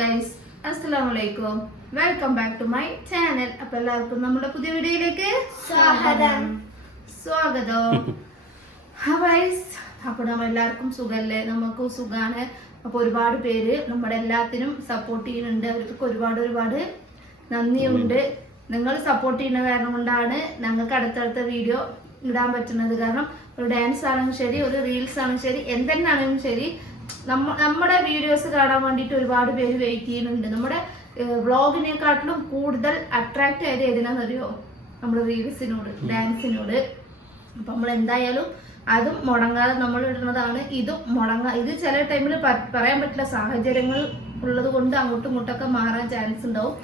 Guys അസ്സലാമലൈക്കും welcome back to my channel അപ്പൊ എല്ലാവർക്കും നമ്മുടെ പുതിയ വീഡിയോയിലേക്ക് സ്വാഗതം. സ്വാഗതം. ഗൈസ് അപ്പൊ നമ്മൾ എല്ലാവർക്കും സുഖല്ലേ? നമുക്കും സുഖാണ്. അപ്പൊ ഒരുപാട് പേര് നമ്മുടെ എല്ലാത്തിനും സപ്പോർട്ട് ചെയ്യുന്നുണ്ട്. അവർക്കൊക്കെ ഒരുപാട് ഒരുപാട് നന്ദിയുണ്ട്. നിങ്ങൾ സപ്പോർട്ട് ചെയ്യുന്ന കാരണം കൊണ്ടാണ് ഞങ്ങൾക്ക് അടുത്തടുത്ത വീഡിയോ ഇടാൻ പറ്റുന്നത്. കാരണം ഒരു ഡാൻസ് ആണെങ്കിലും ശരി ഒരു റീൽസ് ആണെങ്കിലും ശരി എന്തെന്നാണെങ്കിലും ശരി നമ്മുടെ വീഡിയോസ് കാണാൻ വേണ്ടിയിട്ട് ഒരുപാട് പേര് വെയിറ്റ് ചെയ്യുന്നുണ്ട്. നമ്മുടെ വ്ളോഗിനെക്കാട്ടിലും കൂടുതൽ അട്രാക്റ്റ് ആയത് ഏതിനാണെന്നറിയോ നമ്മുടെ റീൽസിനോട് ഡാൻസിനോട് അപ്പം നമ്മൾ എന്തായാലും അതും മുടങ്ങാതെ നമ്മൾ ഇടുന്നതാണ്. ഇതും മുടങ്ങാ ഇത് ചില ടൈമിൽ പറയാൻ പറ്റില്ല. സാഹചര്യങ്ങൾ ഉള്ളത് കൊണ്ട് അങ്ങോട്ടും ഇങ്ങോട്ടൊക്കെ മാറാൻ ചാൻസ് ഉണ്ടാവും.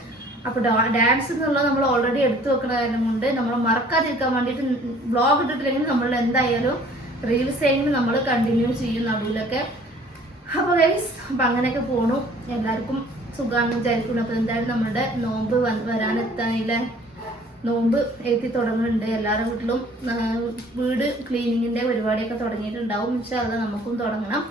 അപ്പോൾ ഡാൻസ് എന്നുള്ളത് നമ്മൾ ഓൾറെഡി എടുത്തു വെക്കുന്ന കാര്യം കൊണ്ട് നമ്മൾ മറക്കാതിരിക്കാൻ വേണ്ടിയിട്ട് വ്ളോഗ് ഇട്ടിട്ടില്ലെങ്കിൽ നമ്മൾ എന്തായാലും റീൽസ് എങ്കിലും നമ്മൾ കണ്ടിന്യൂ ചെയ്യും നടുവിലൊക്കെ. അപ്പോൾ ഗൈസ് അപ്പം അങ്ങനെയൊക്കെ പോണു. എല്ലാവർക്കും സുഖമാണെന്ന് വിചാരിക്കുന്നു. അപ്പോൾ എന്തായാലും നമ്മുടെ നോമ്പ് വരാനെത്താനില്ലേ? നോമ്പ് എത്തി തുടങ്ങുന്നുണ്ട്. എല്ലാവരുടെ വീട്ടിലും വീട് ക്ലീനിങ്ങിന്റെ പരിപാടിയൊക്കെ തുടങ്ങിയിട്ടുണ്ടാവും. പക്ഷെ അത് നമുക്കും തുടങ്ങണം.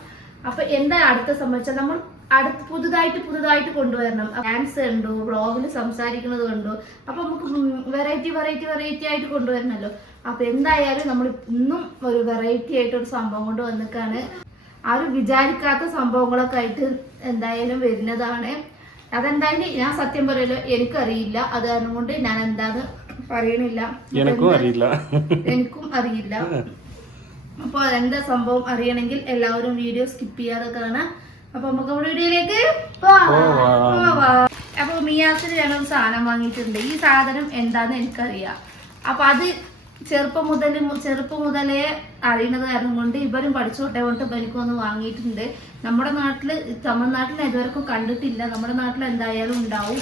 അപ്പൊ എന്താ അടുത്ത സംഭവിച്ചാൽ നമ്മൾ അടുത്ത് പുതുതായിട്ട് പുതുതായിട്ട് കൊണ്ടുവരണം. ഡാൻസ് കണ്ടു വ്ളോഗിൽ സംസാരിക്കുന്നത് കണ്ടു. അപ്പൊ നമുക്ക് വെറൈറ്റി വെറൈറ്റി വെറൈറ്റി ആയിട്ട് കൊണ്ടുവരണല്ലോ. അപ്പൊ എന്തായാലും നമ്മൾ ഇന്നും ഒരു വെറൈറ്റി ആയിട്ട് ഒരു സംഭവം കൊണ്ട് വന്നിക്കാണ്. ആരും വിചാരിക്കാത്ത സംഭവങ്ങളൊക്കെ ആയിട്ട് എന്തായാലും വരുന്നതാണ്. അതെന്തായാലും ഞാൻ സത്യം പറയല്ലോ എനിക്കറിയില്ല. അത് കാരണം കൊണ്ട് ഞാൻ എന്താന്ന് പറയണില്ല. എനിക്കും അറിയില്ല. എനിക്കും അറിയില്ല. അപ്പൊ എന്താ സംഭവം അറിയണമെങ്കിൽ എല്ലാവരും വീഡിയോ സ്കിപ്പ് ചെയ്യാതെ കാണാം. അപ്പൊ നമുക്ക് വീഡിയോയിലേക്ക്. അപ്പൊ മിയാസിന് ഞാനൊരു സാധനം വാങ്ങിയിട്ടുണ്ട്. ഈ സാധനം എന്താന്ന് എനിക്കറിയാം. അപ്പൊ അത് ചെറുപ്പം മുതൽ ചെറുപ്പം മുതലേ അറിയുന്നത് കാരണം കൊണ്ട് ഇവരും പഠിച്ചോട്ടെ കൊണ്ട് ഇവർക്ക് ഒന്ന് വാങ്ങിയിട്ടുണ്ട്. നമ്മുടെ നാട്ടിൽ തമിഴ്നാട്ടിൽ ഇതുവരെക്കും കണ്ടിട്ടില്ല. നമ്മുടെ നാട്ടിൽ എന്തായാലും ഉണ്ടാവും.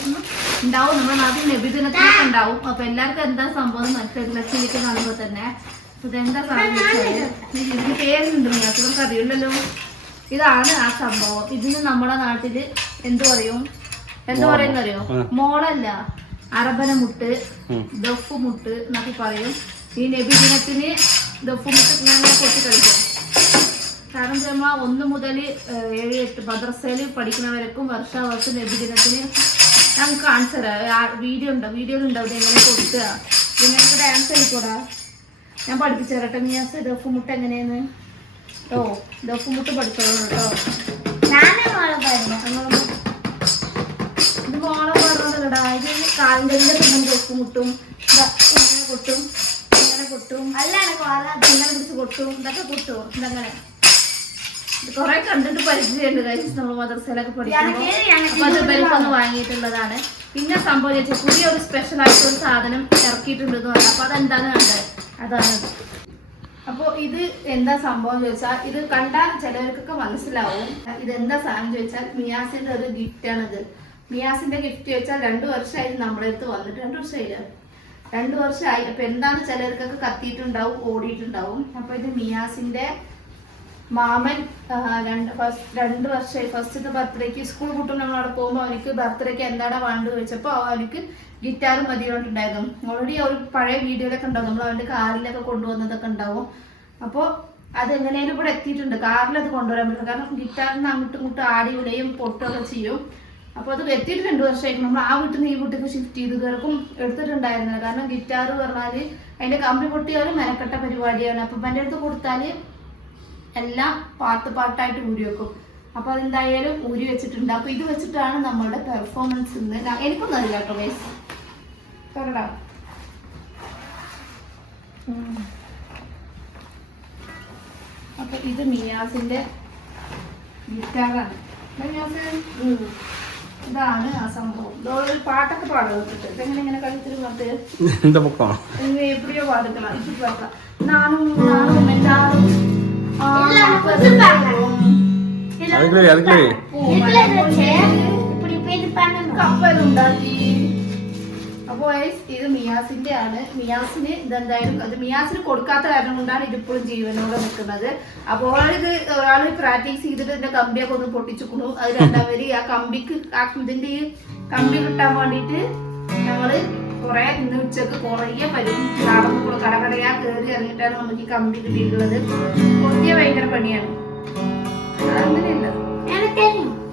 ഉണ്ടാവും. നമ്മുടെ നാട്ടിൽ നബിദിനത്തിലൊക്കെ ഉണ്ടാവും. അപ്പൊ എല്ലാവർക്കും എന്താ സംഭവം മനസ്സിലേക്ക് കാണുമ്പോ തന്നെ. ഇതെന്താ ഇതിന് പേരുണ്ട്. നിങ്ങൾക്ക് നമുക്ക് അറിയില്ലല്ലോ ഇതാണ് ആ സംഭവം. ഇതിന് നമ്മുടെ നാട്ടിൽ എന്തു പറയും? എന്തു പറയുന്നറിയോ. മോളല്ല. അറബന മുട്ട് ദഫ് മുട്ട് എന്നൊക്കെ പറയും. ഈ നബി ദിനത്തിന് ദഫ് മുട്ട് ഞങ്ങൾ കൊട്ടി കളിക്കും. കാരണം ചമ്മ ഒന്ന് മുതൽ ഏഴ് എട്ട് മദ്രസയിൽ പഠിക്കുന്നവർക്കും വർഷാവർഷം നബി ദിനത്തിന് ഞങ്ങൾക്ക് ആൻസർ വീഡിയോ ഉണ്ടോ? വീഡിയോയിൽ ഉണ്ടാവും. എങ്ങനെ കൊടുക്കുക നിങ്ങൾക്ക് ഡാൻസ് കളിക്കൂടാ? ഞാൻ പഠിപ്പിച്ചു തരട്ടെ മിയാസ് ദഫ് മുട്ട എങ്ങനെയാണ് ഓ ദഫ് മുട്ട പഠിച്ചോളൂ കേട്ടോ. ഇത് മോളെ പറഞ്ഞതല്ലടാ ഇത് കാലിന്റെ പിന്നെ ദഫ് മുട്ടും കൊട്ടും കൊട്ടും. അല്ലാണ് കോല പിടിച്ച് കൊട്ടും. ഇതൊക്കെ കൊട്ടും ഇതങ്ങനെ? ഇത് കൊറേ കണ്ടിട്ട് പരിചയമുണ്ട് കഴിച്ച് നമ്മൾ മദ്രസയിലൊക്കെ പഠിക്കുമ്പോൾ അത് ഇവർക്കൊന്ന് വാങ്ങിയിട്ടുള്ളതാണ്. പിന്നെ സംഭവം വെച്ചാൽ പുതിയൊരു സ്പെഷ്യൽ ആയിട്ട് ഒരു സാധനം ഇറക്കിയിട്ടുണ്ട് എന്ന് പറഞ്ഞു അപ്പൊ അതെന്താന്ന് കണ്ടത് അതാണ് അപ്പോൾ ഇത് എന്താ സംഭവം ചോദിച്ചാൽ ഇത് കണ്ടാൽ ചിലവർക്കൊക്കെ മനസ്സിലാവും. ഇത് എന്താ സാധനം ചോദിച്ചാൽ മിയാസിന്റെ ഒരു ഗിഫ്റ്റ് ആണിത്. മിയാസിന്റെ ഗിഫ്റ്റ് ചോദിച്ചാൽ രണ്ടു വർഷമായി നമ്മുടെ അടുത്ത് വന്നിട്ട് രണ്ടു വർഷമായില്ല? രണ്ടു വർഷമായി. അപ്പൊ എന്താണ് ചിലർക്കൊക്കെ കത്തിയിട്ടുണ്ടാവും ഓടിയിട്ടുണ്ടാവും. അപ്പൊ ഇത് മിയാസിന്റെ മാമൻ രണ്ട് ഫസ്റ്റ് രണ്ട് വർഷമായി. ഫസ്റ്റത്തെ ബർത്ത്ഡേക്ക് സ്കൂൾ കുട്ടും നമ്മൾ അവിടെ പോകുമ്പോൾ അവനിക്ക് ബർത്ത്ഡേക്ക് എന്താണ് വേണ്ടത് ചോദിച്ചപ്പോൾ അവനിക്ക് ഗിറ്റാർ മതി ഓൾറെഡി ഒരു പഴയ വീഡിയോയിലൊക്കെ ഉണ്ടാവും. നമ്മൾ അവന്റെ കാറിലൊക്കെ കൊണ്ടുവന്നതൊക്കെ ഉണ്ടാവും. അപ്പോൾ അതെങ്ങനെയാലും ഇവിടെ എത്തിയിട്ടുണ്ട്. കാറിൽ അത് കൊണ്ടുവരാൻ പറ്റില്ല. കാരണം ഗിറ്റാറിന് അങ്ങോട്ടും ഇങ്ങോട്ടും ആടി വിളയും പൊട്ടുകയൊക്കെ ചെയ്യും. അപ്പോൾ അത് എത്തിയിട്ട് രണ്ട് വർഷമായിരിക്കും. നമ്മൾ ആ വീട്ടിൽ നിന്ന് ഈ വീട്ടിലേക്ക് ഷിഫ്റ്റ് ചെയ്ത് ഇതുവരെക്കും എടുത്തിട്ടുണ്ടായിരുന്നില്ല. കാരണം ഗിറ്റാർ പറഞ്ഞാൽ അതിന്റെ കമ്പി പൊട്ടിയാലും മെനക്കെട്ട പരിപാടിയാണ്. അപ്പം എന്റെ അടുത്ത് കൊടുത്താൽ എല്ലാം പാട്ട് പാട്ടായിട്ട് ഊരി വെക്കും. അപ്പൊ അതെന്തായാലും ഊരി വെച്ചിട്ടുണ്ട്. അപ്പോൾ ഇത് വെച്ചിട്ടാണ് നമ്മളുടെ പെർഫോമൻസ് ഇന്ന്. എനിക്കൊന്നും അറിയില്ല കേട്ടോ ഗൈസ് തുറടാ ഉം. അപ്പൊ ഇത് മിയാസിന്റെ ഗിറ്റാറാണ് മിയാസ്? ഇതാണ് ആ സംഭവം ഇതോടെ പാട്ടൊക്കെ പാടുക വെച്ചിട്ട് ഇതെങ്ങനെ ഇങ്ങനെ കളിച്ചിട്ട് പാട്ട് இந்த பக்கம் இங்க எப்படியோ பாத்துக்கலாம் இப்படி பார்க்கலாம் நானும் நானும் எல்லாரும் ஆ, கப்பலும், அதுக்குள்ளே அதுக்குள்ளே இதுல இருந்துச்சு இப்படி இப்படி இது பண்ணணும் അപ്പോൾ വൈസ് ഇത് മിയാസിന്റെ ആണ്. മിയാസിന് ഇതെന്തായാലും അത് മിയാസിന് കൊടുക്കാത്ത കാരണം കൊണ്ടാണ് ഇതിപ്പോഴും ജീവനോടെ നിൽക്കുന്നത്. അപ്പോൾ ഒരാളിത് ഒരാൾ പ്രാക്ടീസ് ചെയ്തിട്ട് ഇതിന്റെ കമ്പിയൊക്കെ ഒന്ന് പൊട്ടിച്ചുക്കണു. അത് രണ്ടാമത് ആ കമ്പിക്ക് ഇതിന്റെ ഈ കമ്പി കിട്ടാൻ വേണ്ടിയിട്ട് നമ്മൾ കുറേ ഇന്ന് ഉച്ചയ്ക്ക് കുറേ പരിപാടി നടന്നു കടകടയാ കയറി ഇറങ്ങിയിട്ടാണ് നമുക്ക് ഈ കമ്പി കിട്ടിയിട്ടുള്ളത്. പൊട്ടിയ ഭയങ്കര പണിയാണ്. അങ്ങനെയല്ല.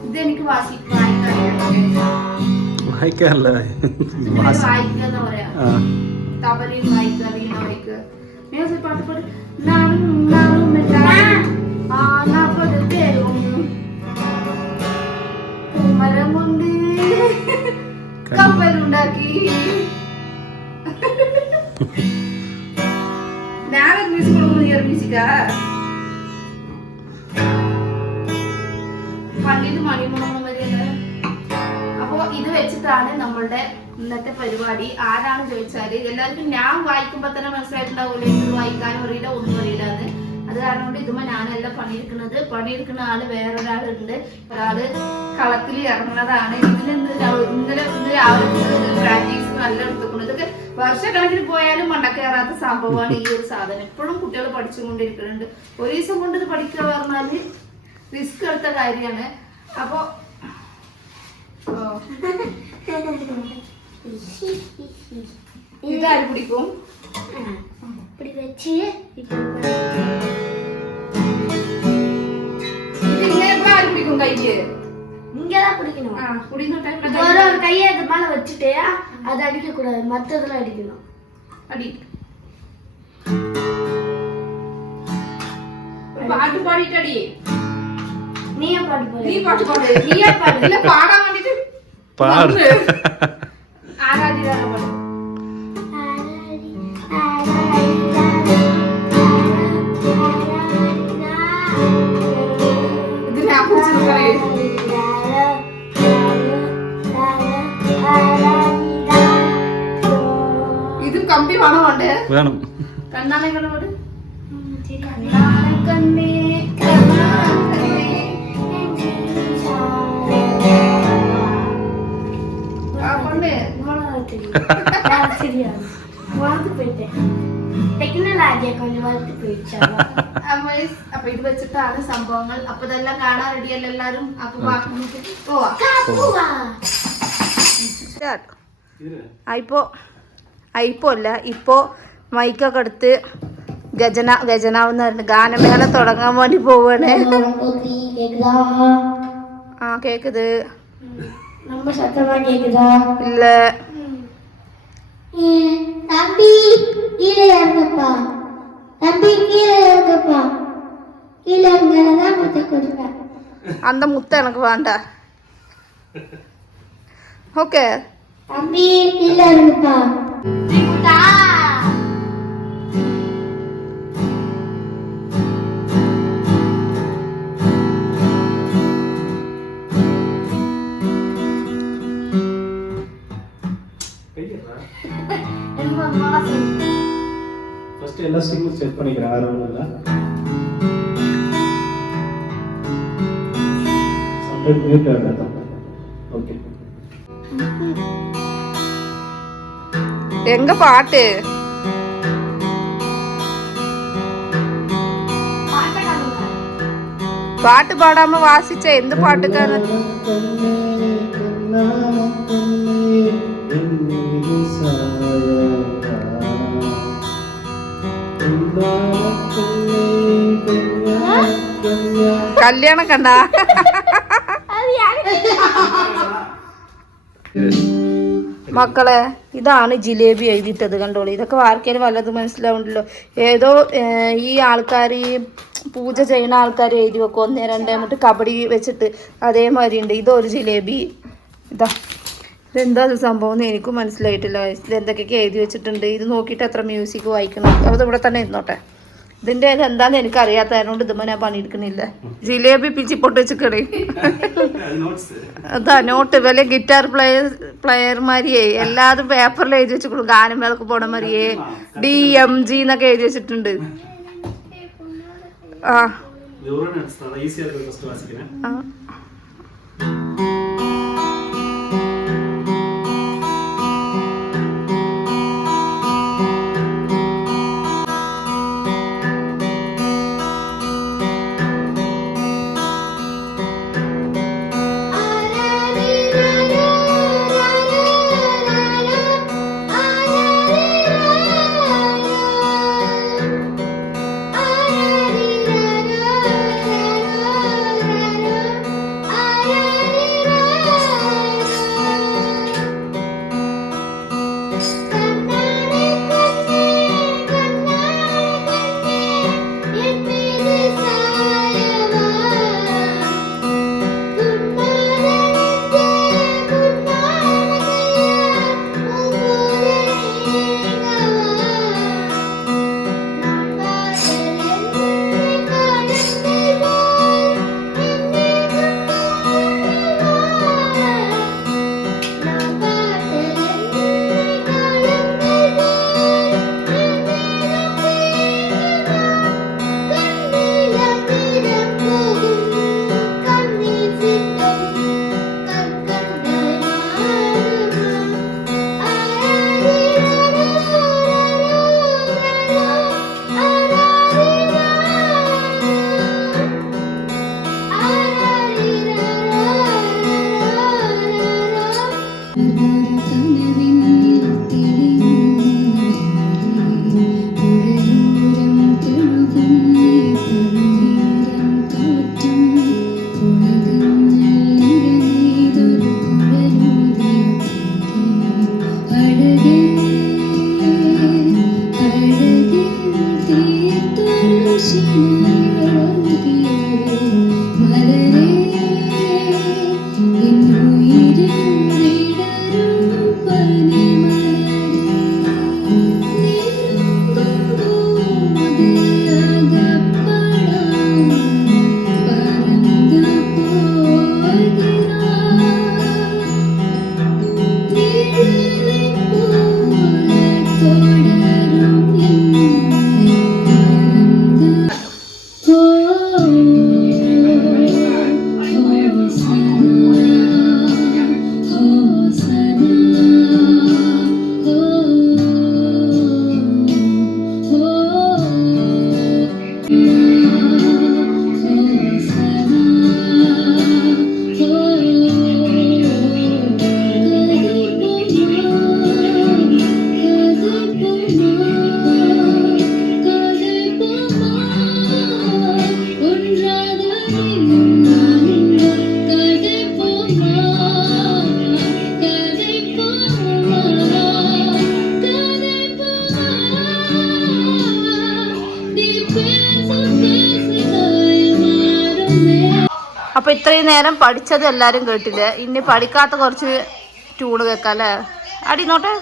ഇതെനിക്ക് വാസി വാങ്ങിക്കാൻ വായിക്കാറില്ല? തബലയും വായിക്കുക വീണ വായിക്കുക. മ്യൂസിക് പാട്ട് പാട്ട് മരം കൊണ്ട് കപ്പലുണ്ടാക്കി. ഞാനൊരു മ്യൂസിക് മ്യൂസിക്കാ വെച്ചിട്ടാണ് നമ്മളുടെ ഇന്നത്തെ പരിപാടി. ആരാണ് ചോദിച്ചാൽ എല്ലാവർക്കും ഞാൻ വായിക്കുമ്പോ തന്നെ മനസ്സിലായിട്ടുണ്ടാവില്ല ഇത് വായിക്കാനും അറിയില്ല ഒന്നും അറിയില്ല അത് അത് കാരണം കൊണ്ട് ഇതുമ്മ ഞാനല്ല പണിയെടുക്കുന്നത് പണിയെടുക്കുന്ന ആൾ വേറൊരാളുണ്ട്. ഒരാൾ കളത്തിൽ ഇറങ്ങുന്നതാണ്. ഇന്നലെ ഇന്നലെ ഇന്ന് രാവിലെ പ്രാക്ടീസ് നല്ല എടുത്തുക്കുന്നു ഇതൊക്കെ വർഷക്കണക്കിന് പോയാലും മണ്ടക്കേറാത്ത സംഭവമാണ് ഈ ഒരു സാധനം. ഇപ്പോഴും കുട്ടികൾ പഠിച്ചുകൊണ്ടിരിക്കുന്നുണ്ട്. ഒരു ദിവസം കൊണ്ട് ഇത് പഠിക്കുക പറഞ്ഞാൽ റിസ്ക് എടുത്ത കാര്യമാണ്. അപ്പോ இது பிடிக்கும் இப்படி வச்சு கையை அது மேல வச்சுட்டு அதை அடிக்க கூடாது அடிக்கணும். அடி. பாட்டு பாடிட்டு அடி. நீயே பாட்டு பாடு. நீ பாடு. நீயே பாடு. இல்ல പാട്. കുറിച്ച് പറയേ. ഇത് കമ്പി വേണം വേണം. കണ്ണാനെ കണ്ണേ. Biliyorum. Mantık bitti. ടെക്നോളജിയെ കൊണ്ട് വളർത്തി അപ്പൊ ഇത് വെച്ചിട്ടാണ് സംഭവങ്ങൾ. അപ്പൊ ഇതെല്ലാം കാണാൻ റെഡിയല്ല എല്ലാരും? അപ്പൊ പോവാം. ഇപ്പോ അല്ല ഇപ്പോ മൈക്കൊക്കെ എടുത്ത് ഗജന ഗജനാവ് എന്ന് പറഞ്ഞു ഗാനമേള തുടങ്ങാൻ വേണ്ടി പോവാണ്. ആ കേക്കത് ഇല്ല? தம்பி கீழே இறங்குப்பா. தம்பி கீழே இறங்குப்பா. கீழே இறங்குறதான் முத்த கொடுங்க அந்த முத்த எனக்கு வேண்டாம். ஓகே தம்பி கீழே இறங்குப்பா. ஃபர்ஸ்ட் எல்லா ஸ்ட்ரிங்கும் செட் பண்ணிக்கிறேன். வேற ஒன்றும் இல்லை. சப்ஜெக்ட் மியூட் ஆகிடும் ஓகே எங்க பாட்டு? பாட்டு பாடாம வாசிச்ச எந்த பாட்டுக்கான കല്യാണം കണ്ട? മക്കളെ ഇതാണ് ജിലേബി എഴുതിയിട്ടത് കണ്ടോളൂ. ഇതൊക്കെ ആർക്കേലും വല്ലതും മനസ്സിലാവുണ്ടല്ലോ ഏതോ ഈ ആൾക്കാർ ഈ പൂജ ചെയ്യുന്ന ആൾക്കാർ എഴുതി വെക്കും. ഒന്നേ രണ്ടേ എന്നിട്ട് കബഡി വെച്ചിട്ട് അതേമാതിരി ഉണ്ട്. ഇതൊരു ജിലേബി. ഇതാ. ഇതെന്താ സംഭവം എന്ന് എനിക്കും മനസ്സിലായിട്ടില്ല. ഇതെന്തൊക്കെയൊക്കെ എഴുതി വെച്ചിട്ടുണ്ട്. ഇത് നോക്കിയിട്ട് അത്ര മ്യൂസിക് വായിക്കണം. അത് ഇവിടെ തന്നെ ഇരുന്നോട്ടെ. ഇതിന്റെ എന്താന്ന് എനിക്ക് അറിയാത്ത കാരണം ഇതുമ്മ ഞാൻ പണിയെടുക്കണില്ല ജിലേബി പിച്ചി പൊട്ട് വെച്ചിക്കണേ. അതാ നോട്ട് വല്ല ഗിറ്റാർ പ്ലെയർ പ്ലെയർമാരിയേ എല്ലാതും പേപ്പറിൽ എഴുതി വെച്ചിട്ടുള്ളൂ ഗാനം മേലൊക്കെ പോണ മാതിരിയേ ഡി എം ജി എന്നൊക്കെ എഴുതി വെച്ചിട്ടുണ്ട്. ആ. ആ. Thank you. നേരം പഠിച്ചത് എല്ലാരും കേട്ടില്ല? ഇനി പഠിക്കാത്ത കുറച്ച് ട്യൂണ് കേൾക്കാം അല്ലേ അടി നോട്ടെ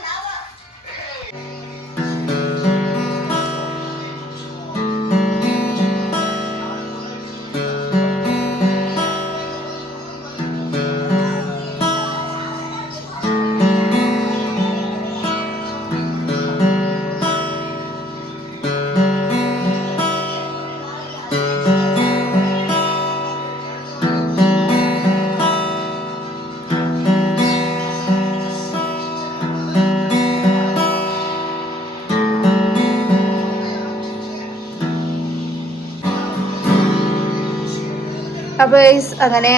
അപ്പൊ guys, അങ്ങനെ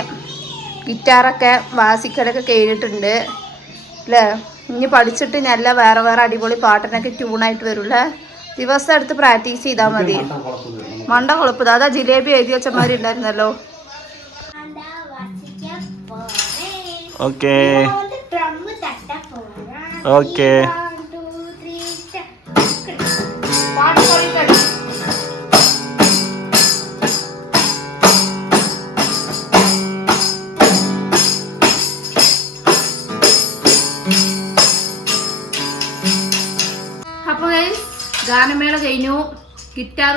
ഗിറ്റാറൊക്കെ വാസിക്കലൊക്കെ കഴിഞ്ഞിട്ടുണ്ട് അല്ലേ ഇനി പഠിച്ചിട്ട് നല്ല വേറെ വേറെ അടിപൊളി പാട്ടിനൊക്കെ ട്യൂണായിട്ട് വരൂല്ലേ ദിവസം എടുത്ത് പ്രാക്ടീസ് ചെയ്താൽ മതി. മണ്ട കൊളുപ്പത് അതാ ജിലേബി എഴുതി വെച്ചമാരി ഉണ്ടായിരുന്നല്ലോ. ഓക്കേ. ഓക്കെ. ഗാനമേള കഴിഞ്ഞു. ഗിറ്റാർ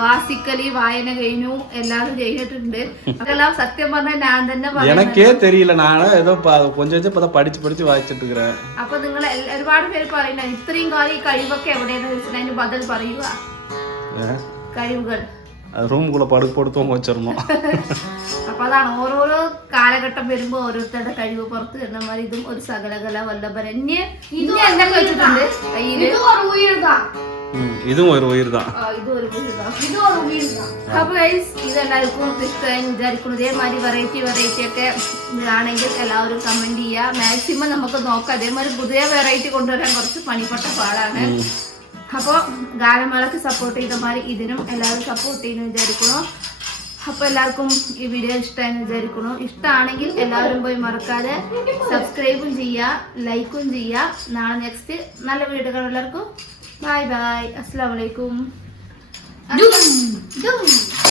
വാസിക്കലി വായന കഴിഞ്ഞു. എല്ലാവരും ചെയ്തിട്ടുണ്ട് അതെല്ലാം സത്യം പറഞ്ഞ ഞാൻ തന്നെ എനിക്കേ തെരിയില്ല. നാളെ ഏതോ കൊഞ്ചം വെച്ചപ്പോ പഠിച്ച് പഠിച്ച് വായിച്ചിട്ട് അപ്പൊ നിങ്ങൾ ഒരുപാട് പേര് പറയുന്ന ഇത്രയും കാലം ഈ കഴിവൊക്കെ എവിടെയെന്ന് വെച്ചിട്ടുണ്ടെങ്കിൽ ബദൽ പറയുക. കഴിവുകൾ. റൂമുക്കുള്ള പടുപ്പ് എടുത്തോം വെച്ചിരുന്നു. അപ്പൊ അതാണ് ഓരോരോ കാലഘട്ടം വരുമ്പോ ഓരോരുത്തരുടെ കഴിവ് പുറത്ത് വരുന്ന മാതിരി ഇതും ഒരു സകലകല വല്ലഭൻ. ഇതും ഒരു ഉയർതാ അപ്പൊ ഇത് ഇഷ്ടമായി വിചാരിക്കുന്നു. ഇതേമാതിരി വെറൈറ്റി വെറൈറ്റി ഒക്കെ ഇതാണെങ്കിൽ എല്ലാവരും കമന്റ് ചെയ്യുക. മാക്സിമം നമുക്ക് നോക്കാം. അതേമാതിരി പുതിയ വെറൈറ്റി കൊണ്ടുവരാൻ കുറച്ച് പണിപ്പെട്ട പാടാണ്. അപ്പോൾ ഗാനമേളക്ക് സപ്പോർട്ട് ചെയ്ത മാതിരി ഇതിനും എല്ലാവരും സപ്പോർട്ട് ചെയ്യുന്നു വിചാരിക്കുന്നു. അപ്പോൾ എല്ലാവർക്കും ഈ വീഡിയോ ഇഷ്ടമായെന്ന് വിചാരിക്കുന്നു. ഇഷ്ടമാണെങ്കിൽ എല്ലാവരും പോയി മറക്കാതെ സബ്സ്ക്രൈബും ചെയ്യുക ലൈക്കും ചെയ്യുക നാളെ നെക്സ്റ്റ് നല്ല വീഡിയോകൾ എല്ലാവർക്കും ബായ് ബായ് അസ്സാം വലൈക്കും.